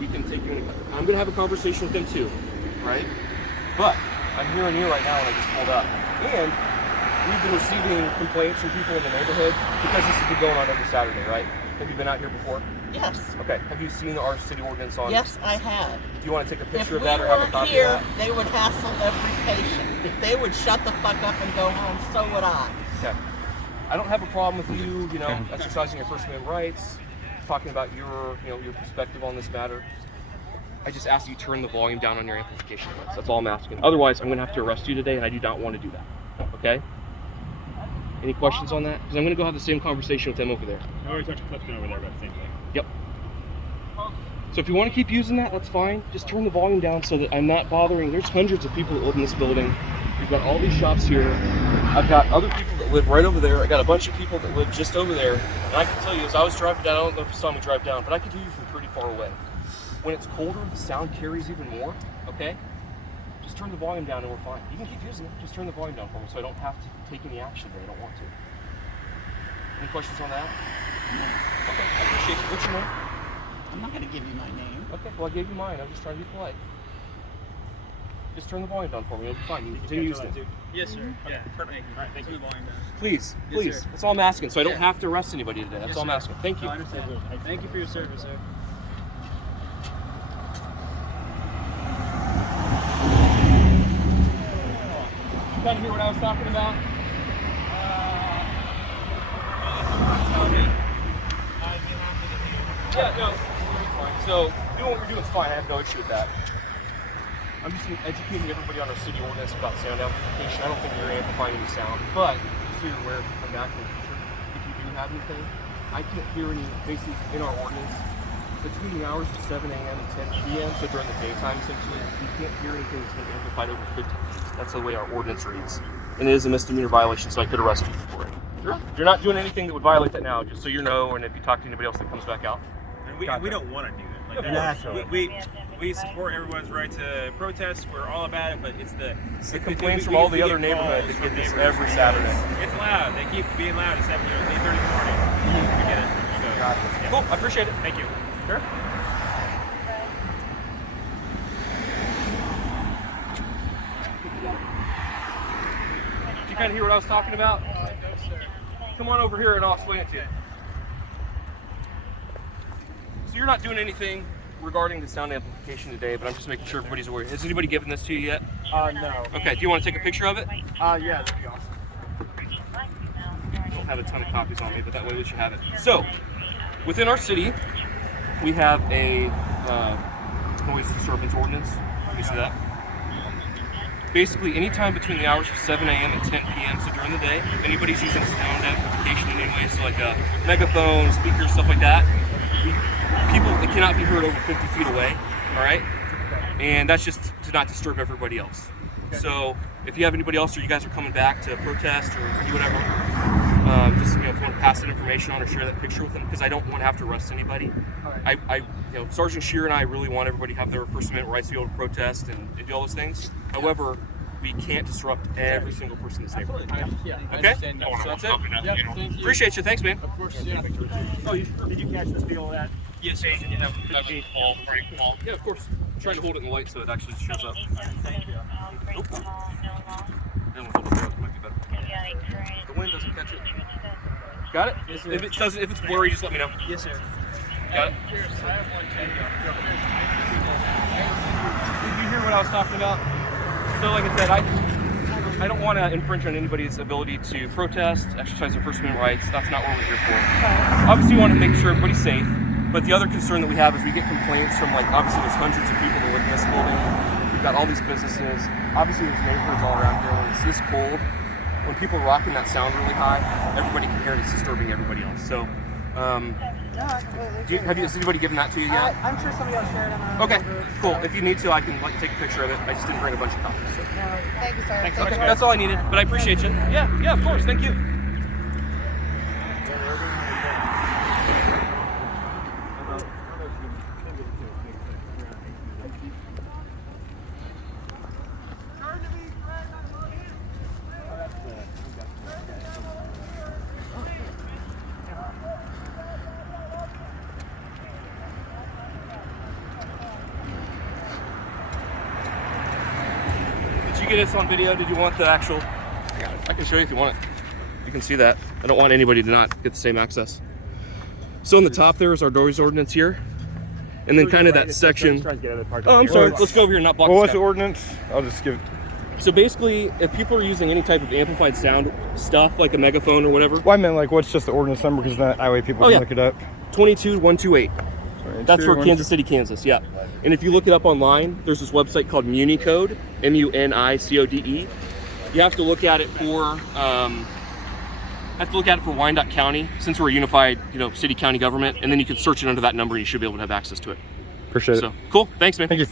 we can take you. I'm going to have a conversation with them too, right? But I'm hearing you right now when I just pulled up, and we've been receiving complaints from people in the neighborhood because this has been going on every Saturday, right? Have you been out here before? Yes. Okay. Have you seen our city ordinance on? Yes, I have. Do you want to take a picture of that or have a copy here, of that? they would hassle every patient. If they would shut the fuck up and go home, so would I. Okay. I don't have a problem with you, exercising your First Amendment rights, talking about your perspective on this matter. I just ask that you turn the volume down on your amplification device. That's all I'm asking. Otherwise, I'm going to have to arrest you today, and I do not want to do that. Okay? Any questions on that? Because I'm going to go have the same conversation with them over there. I already talked to Clifton over there about the same thing. Yep. So if you want to keep using that, that's fine. Just turn the volume down so that I'm not bothering. There's hundreds of people that live in this building. We've got all these shops here. I've got other people that live right over there. I got a bunch of people that live just over there. And I can tell you, as I was driving down, I don't know if you saw me drive down, but I could hear you from pretty far away. When it's colder, the sound carries even more, okay? Just turn the volume down and we're fine. You can keep using it. Just turn the volume down for me so I don't have to take any action that I don't want to. Any questions on that? Okay, I appreciate it. What's your name? I'm not going to give you my name. Okay, well I gave you mine. I'm just trying to be polite. Just turn the volume down for me. It'll be fine. You can continue using it. Yes, sir. Yeah, perfect. All right, thank you. Turn the volume down. Please, Yes, please. sir. That's all I'm asking. So I don't have to arrest anybody today. That's Yes, all I'm sir. asking. Thank you. No, I understand. Thank you for your service, sir. You kind of hear what I was talking about? Yeah, no, it's fine. So doing what you're doing is fine. I have no issue with that. I'm just educating everybody on our city ordinance about sound amplification. I don't think you're amplifying any sound, but just so you're aware, come back in the future. If you do have anything, I can't hear any, basically in our ordinance, between the hours of 7 a.m. and 10 p.m., so during the daytime essentially, you can't hear anything that's going to be amplified over 50 feet. That's the way our ordinance reads. And it is a misdemeanor violation, so I could arrest you for it. You're not doing anything that would violate that now, just so you know, and if you talk to anybody else that comes back out. And we don't want to do that. Like, we support everyone's right to protest. We're all about it, but it's the complaints from all the other neighborhoods that get this every Saturday. It's loud. They keep being loud at 8:30 in the morning. I get it. So, Got it. yeah. Cool, I appreciate it. Thank you. Sure. Did you kind of hear what I was talking about? Come on over here and I'll explain it to you. So you're not doing anything regarding the sound amplification today, but I'm just making sure everybody's aware. Has anybody given this to you yet? No. Okay, do you want to take a picture of it? Yeah, that'd be awesome. I don't have a ton of copies on me, but that way we should have it. So, within our city, we have a noise disturbance ordinance. You see that? Basically, anytime between the hours of 7 a.m. and 10 p.m., so during the day, if anybody's using sound amplification in any way, so like a megaphone, speakers, stuff like that, people, they cannot be heard over 50 feet away, all right? And that's just to not disturb everybody else. So if you have anybody else or you guys are coming back to protest or do whatever, just if you want to pass that information on or share that picture with them, because I don't want to have to arrest anybody. Sergeant Shear and I really want everybody to have their First Amendment rights to be able to protest and do all those things. However, we can't disrupt every single person in this neighborhood. Okay? So that's it. Yep, thank you. Appreciate you. Thanks, man. Of course, yeah. Oh, did you catch this deal of that? Yes, sir. Yeah, of course. I'm trying to hold it in the light so it actually shows up. Thank you. Nope. Then we'll hold it there. It might be better. The wind doesn't catch it. Got it? Yes, sir. If it's blurry, just let me know. Yes, sir. Got it? Cheers. I have one too. Did you hear what I was talking about? So like I said, I don't want to infringe on anybody's ability to protest, exercise their First Amendment rights. That's not what we're here for. Obviously, we want to make sure everybody's safe, but the other concern that we have is we get complaints from, like, obviously there's hundreds of people that live in this building. We've got all these businesses. Obviously, there's neighborhoods all around here. When it's this cold, when people are rocking that sound really high, everybody can hear it. It's disturbing everybody else. So, has anybody given that to you yet? I'm sure somebody else shared it. Okay, cool. If you need to, I can take a picture of it. I just didn't bring a bunch of copies. So. Thank you, sir. Thanks so much. Okay, that's all I needed, but I appreciate you. Yeah, of course. Thank you. get this on video? Did you want the actual? I can show you if you want it. You can see that. I don't want anybody to not get the same access. So on the top there is our noise ordinance here. And then kind of that section. Oh, I'm sorry. Let's go over here and not block. What was the ordinance? I'll just give. So basically, if people are using any type of amplified sound stuff, like a megaphone or whatever. Well, I meant like, what's just the ordinance number? Because that way people can look it up. 22128. That's for Kansas City, Kansas. Yeah. And if you look it up online, there's this website called Municode, MUNICODE. You have to look at it for Wyandotte County, since we're a unified, city county government, and then you can search it under that number and you should be able to have access to it. Appreciate it. So cool. Thanks, man. Thank you.